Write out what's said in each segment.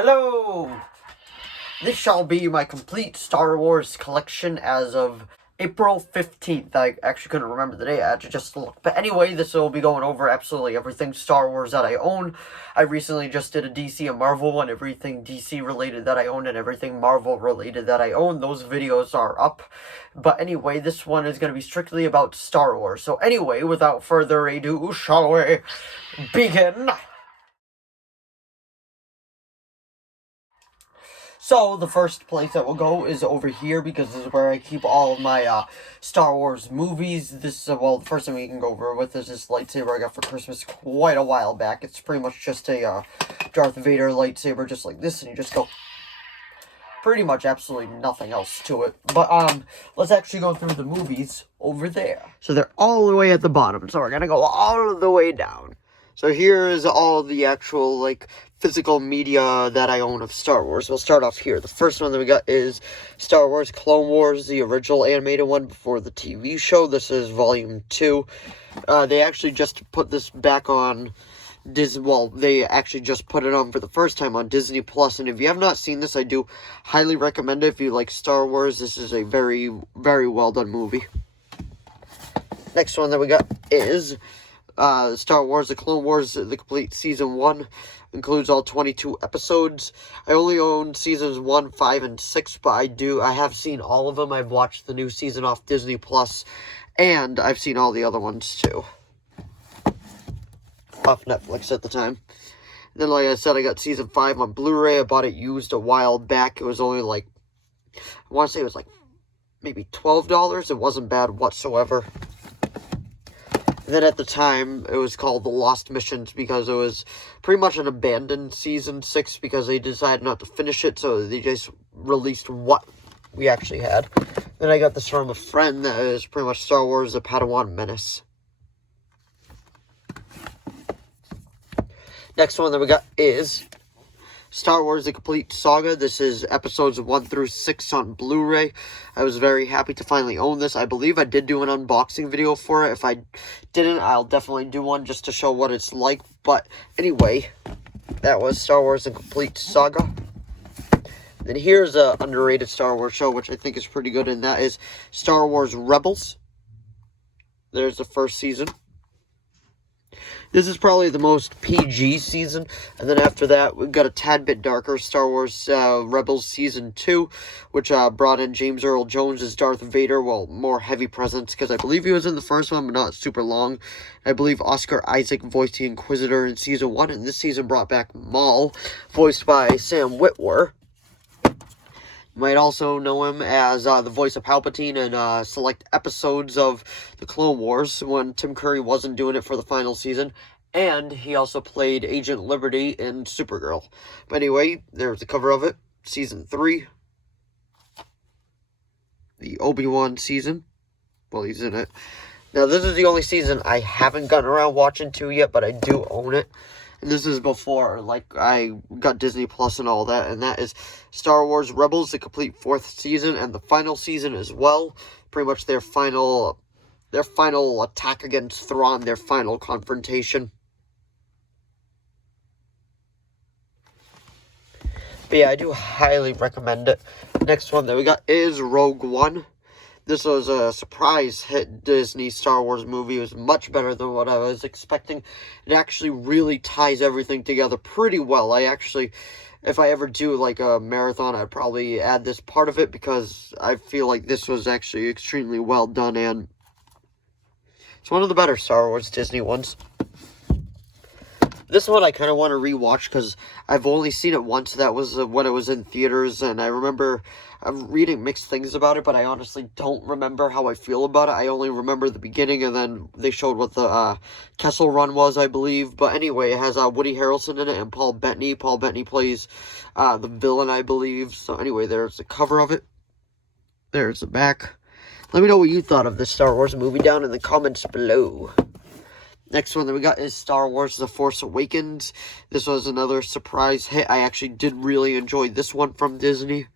Hello! This shall be my complete Star Wars collection as of April 15th. I actually couldn't remember the day, I had to just look. But anyway, this will be going over absolutely everything Star Wars that I own. I recently just did a DC and Marvel one, everything DC related that I own and everything Marvel related that I own. Those videos are up. But anyway, this one is going to be strictly about Star Wars. So anyway, without further ado, shall we begin? So, the first place that we'll go is over here, because this is where I keep all of my, Star Wars movies. This, well, the first thing we can go over with is this lightsaber I got for Christmas quite a while back. It's pretty much just a, Darth Vader lightsaber, just like this, and you just go... Pretty much absolutely nothing else to it. But, let's actually go through the movies over there. So they're all the way at the bottom, so we're gonna go all the way down. So here is all the actual, physical media that I own of Star Wars. We'll start off here. The first one that we got is Star Wars Clone Wars, the original animated one before the TV show. This is Volume 2. They actually just put this back on Disney. Well, they actually just put it on for the first time on Disney Plus. And if you have not seen this, I do highly recommend it. If you like Star Wars, this is a very, very well done movie. Next one that we got is Star Wars, The Clone Wars, the complete Season 1. Includes all 22 episodes. I only own Seasons 1, 5, and 6, but I have seen all of them. I've watched the new season off Disney Plus, and I've seen all the other ones, too. Off Netflix at the time. And then, like I said, I got Season 5 on Blu-ray. I bought it used a while back. It was only, I want to say it was, maybe $12. It wasn't bad whatsoever. And then at the time, it was called The Lost Missions because it was pretty much an abandoned Season 6 because they decided not to finish it, so they just released what we actually had. Then I got this from a friend that is pretty much Star Wars: The Padawan Menace. Next one that we got is Star Wars: The Complete Saga. This is episodes 1 through 6 on Blu-ray. I was very happy to finally own this. I believe I did do an unboxing video for it. If I didn't, I'll definitely do one just to show what it's like. But anyway, that was Star Wars: The Complete Saga. Then here's a underrated Star Wars show, which I think is pretty good, and that is Star Wars Rebels. There's the first season. This is probably the most PG season, and then after that, we've got a tad bit darker Star Wars Rebels Season 2, which brought in James Earl Jones as Darth Vader, well, more heavy presence, because I believe he was in the first one, but not super long. I believe Oscar Isaac voiced the Inquisitor in Season 1, and this season brought back Maul, voiced by Sam Witwer. You might also know him as the voice of Palpatine in select episodes of The Clone Wars when Tim Curry wasn't doing it for the final season. And he also played Agent Liberty in Supergirl. But anyway, there's the cover of it. Season 3. The Obi-Wan season. Well, he's in it. Now, this is the only season I haven't gotten around watching to yet, but I do own it. And this is before, I got Disney Plus and all that, and that is Star Wars Rebels, the complete 4th season, and the final season as well. Pretty much their final attack against Thrawn, their final confrontation. But yeah, I do highly recommend it. Next one that we got is Rogue One. This was a surprise hit Disney Star Wars movie. It was much better than what I was expecting. It actually really ties everything together pretty well. If I ever do a marathon, I'd probably add this part of it because I feel like this was actually extremely well done, and it's one of the better Star Wars Disney ones. This one I kind of want to rewatch because I've only seen it once. That was when it was in theaters, and I remember reading mixed things about it, but I honestly don't remember how I feel about it. I only remember the beginning, and then they showed what the Kessel Run was, I believe. But anyway, it has Woody Harrelson in it and Paul Bettany. Paul Bettany plays the villain, I believe. So anyway, there's the cover of it. There's the back. Let me know what you thought of this Star Wars movie down in the comments below. Next one that we got is Star Wars The Force Awakens. This was another surprise hit. I actually did really enjoy this one from Disney.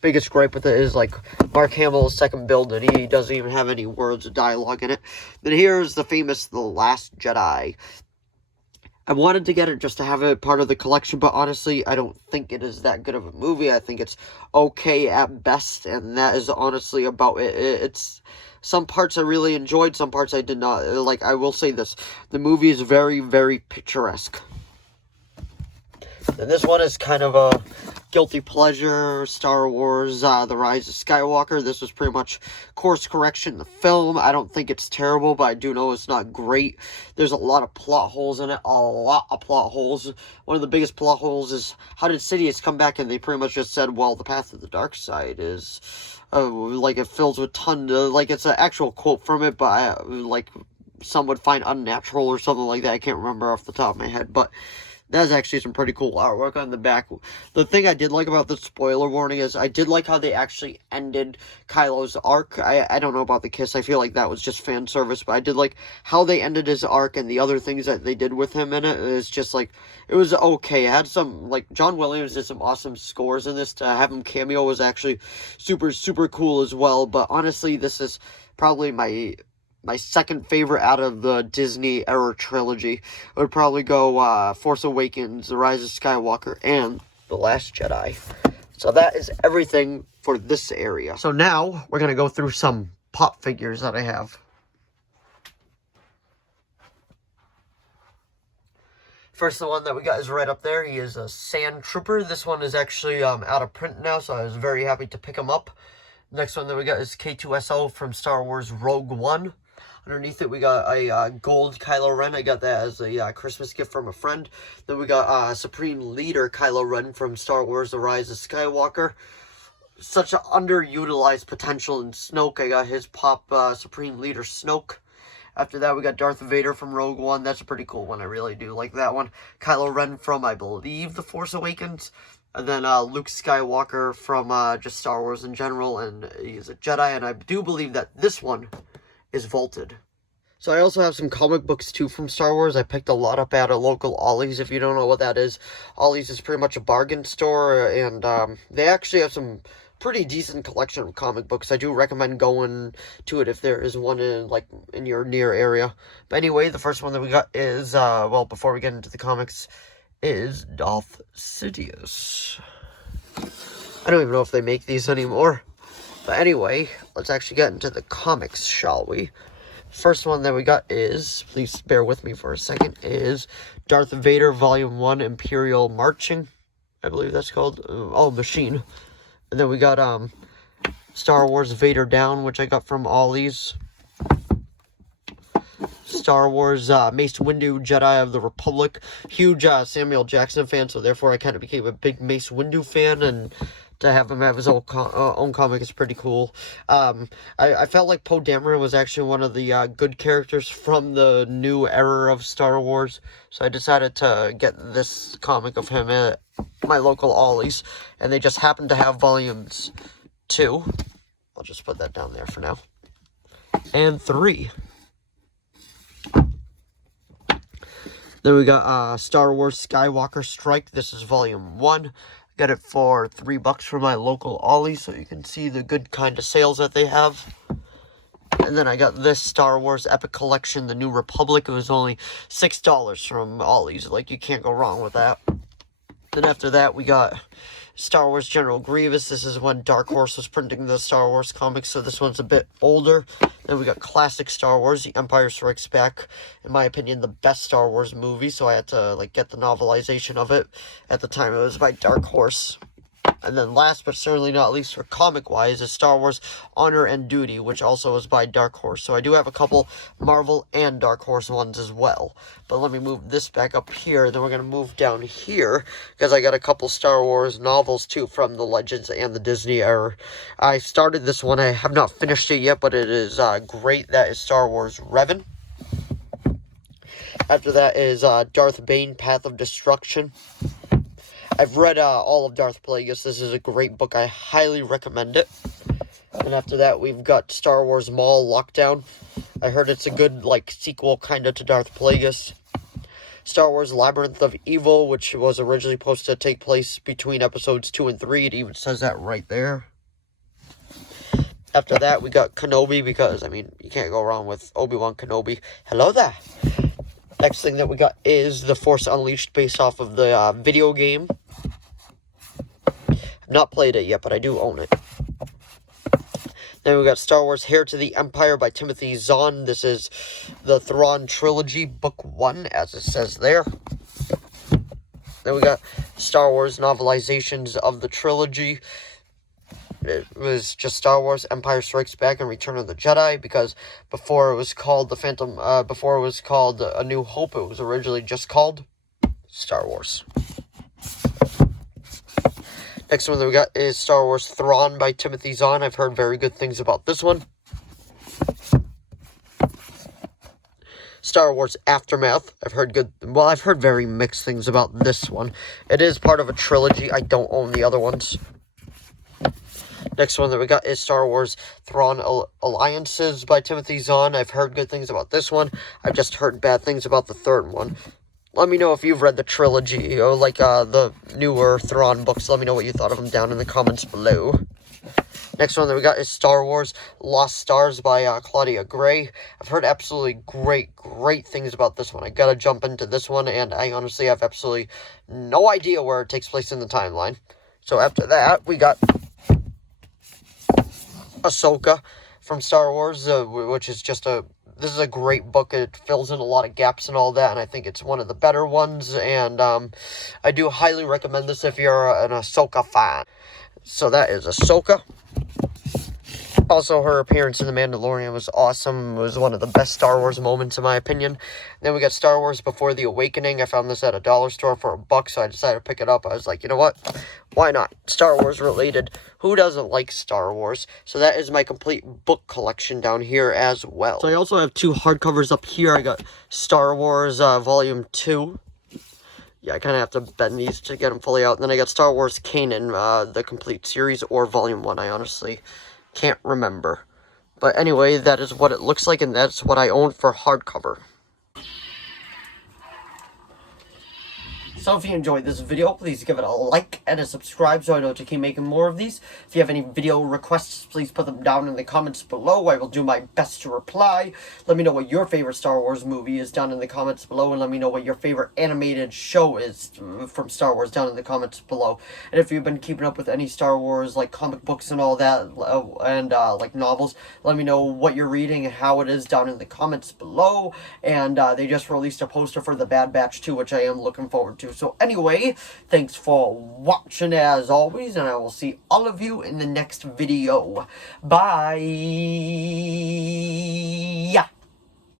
Biggest gripe with it is, Mark Hamill's second build, and he doesn't even have any words of dialogue in it. Then here's the famous The Last Jedi. I wanted to get it just to have it part of the collection, but honestly, I don't think it is that good of a movie. I think it's okay at best, and that is honestly about it. It's some parts I really enjoyed, some parts I did not. Like, I will say this, the movie is very, very picturesque. And this one is kind of a guilty pleasure, Star Wars, The Rise of Skywalker. This was pretty much course correction in the film. I don't think it's terrible, but I do know it's not great. There's a lot of plot holes in it, a lot of plot holes. One of the biggest plot holes is, how did Sidious come back? And they pretty much just said, well, the path of the dark side is, like, it fills with like, it's an actual quote from it, but, like, some would find unnatural or something like that. I can't remember off the top of my head, but that's actually some pretty cool artwork on the back. The thing I did like about the spoiler warning is I did like how they actually ended Kylo's arc. I don't know about the kiss. I feel like that was just fan service, but I did like how they ended his arc and the other things that they did with him in it. It's just like, it was okay. It had some, like, John Williams did some awesome scores in this. To have him cameo was actually super, super cool as well. But honestly, this is probably my second favorite out of the Disney era trilogy. I would probably go Force Awakens, The Rise of Skywalker, and The Last Jedi. So that is everything for this area. So now we're going to go through some pop figures that I have. First, the one that we got is right up there. He is a Sand Trooper. This one is actually out of print now, so I was very happy to pick him up. Next one that we got is K2SO from Star Wars Rogue One. Underneath it, we got a gold Kylo Ren. I got that as a Christmas gift from a friend. Then we got Supreme Leader Kylo Ren from Star Wars The Rise of Skywalker. Such an underutilized potential in Snoke. I got his pop Supreme Leader Snoke. After that, we got Darth Vader from Rogue One. That's a pretty cool one. I really do like that one. Kylo Ren from, I believe, The Force Awakens. And then Luke Skywalker from just Star Wars in general. And he's a Jedi. And I do believe that this one is vaulted. So I also have some comic books too from Star Wars. I picked a lot up at a local Ollie's. If you don't know what that is, Ollie's is pretty much a bargain store, and they actually have some pretty decent collection of comic books. I do recommend going to it if there is one in your near area. But anyway, the first one that we got is well, before we get into the comics, is Darth Sidious. I don't even know if they make these anymore. But anyway, let's actually get into the comics, shall we? First one that we got is, please bear with me for a second, is Darth Vader Volume 1 Imperial Marching. I believe that's called. Machine. And then we got Star Wars Vader Down, which I got from Ollie's. Star Wars Mace Windu Jedi of the Republic. Huge Samuel Jackson fan, so therefore I kind of became a big Mace Windu fan, and to have him have his own comic is pretty cool. I felt like Poe Dameron was actually one of the good characters from the new era of Star Wars, so I decided to get this comic of him at my local Ollie's, and they just happened to have volumes 2. I'll just put that down there for now. And 3. Then we got Star Wars Skywalker Strike. This is volume 1. Got it for $3 from my local Ollie's, so you can see the good kind of sales that they have. And then I got this Star Wars Epic Collection, The New Republic. It was only $6 from Ollie's. Like, you can't go wrong with that. Then after that, we got Star Wars General Grievous. This is when Dark Horse was printing the Star Wars comics, so this one's a bit older. Then we got classic Star Wars, The Empire Strikes Back. In my opinion, the best Star Wars movie, so I had to get the novelization of it. At the time, it was by Dark Horse. And then last but certainly not least for comic-wise is Star Wars Honor and Duty, which also was by Dark Horse. So I do have a couple Marvel and Dark Horse ones as well. But let me move this back up here, then we're going to move down here, because I got a couple Star Wars novels too from the Legends and the Disney era. I started this one, I have not finished it yet, but it is great. That is Star Wars Revan. After that is Darth Bane, Path of Destruction. I've read all of Darth Plagueis. This is a great book. I highly recommend it. And after that, we've got Star Wars Maul Lockdown. I heard it's a good, sequel kind of to Darth Plagueis. Star Wars Labyrinth of Evil, which was originally supposed to take place between episodes 2 and 3. It even says that right there. After that, we got Kenobi, because, you can't go wrong with Obi-Wan Kenobi. Hello there. Next thing that we got is The Force Unleashed, based off of the video game. I've not played it yet, but I do own it. Then we got Star Wars Heir to the Empire by Timothy Zahn. This is the Thrawn Trilogy, Book 1, as it says there. Then we got Star Wars novelizations of the trilogy. It was just Star Wars, Empire Strikes Back, and Return of the Jedi, because before it was called before it was called A New Hope, it was originally just called Star Wars. Next one that we got is Star Wars Thrawn by Timothy Zahn. I've heard very good things about this one. Star Wars Aftermath. I've heard very mixed things about this one. It is part of a trilogy. I don't own the other ones. Next one that we got is Star Wars Thrawn Alliances by Timothy Zahn. I've heard good things about this one. I've just heard bad things about the third one. Let me know if you've read the trilogy, or like the newer Thrawn books. Let me know what you thought of them down in the comments below. Next one that we got is Star Wars Lost Stars by Claudia Gray. I've heard absolutely great things about this one. I gotta jump into this one, and I honestly have absolutely no idea where it takes place in the timeline. So after that, we got Ahsoka from Star Wars, which is just this is a great book. It fills in a lot of gaps and all that, and I think it's one of the better ones, and I do highly recommend this if you're an Ahsoka fan. So that is Ahsoka. Also, her appearance in The Mandalorian was awesome. It was one of the best Star Wars moments, in my opinion. Then we got Star Wars Before the Awakening. I found this at a dollar store for $1, so I decided to pick it up. I was like, you know what? Why not? Star Wars related. Who doesn't like Star Wars? So that is my complete book collection down here as well. So I also have 2 hardcovers up here. I got Star Wars Volume 2. Yeah, I kind of have to bend these to get them fully out. And then I got Star Wars Kanan, the complete series, or Volume 1, I honestly can't remember. But anyway, that is what it looks like, and that's what I own for hardcover. So if you enjoyed this video, please give it a like and a subscribe so I know to keep making more of these. If you have any video requests, please put them down in the comments below. I will do my best to reply. Let me know what your favorite Star Wars movie is down in the comments below, and let me know what your favorite animated show is from Star Wars down in the comments below. And if you've been keeping up with any Star Wars, like comic books and all that, and like novels, let me know what you're reading and how it is down in the comments below. And they just released a poster for The Bad Batch 2, which I am looking forward to. So anyway, thanks for watching as always, and I will see all of you in the next video. Bye!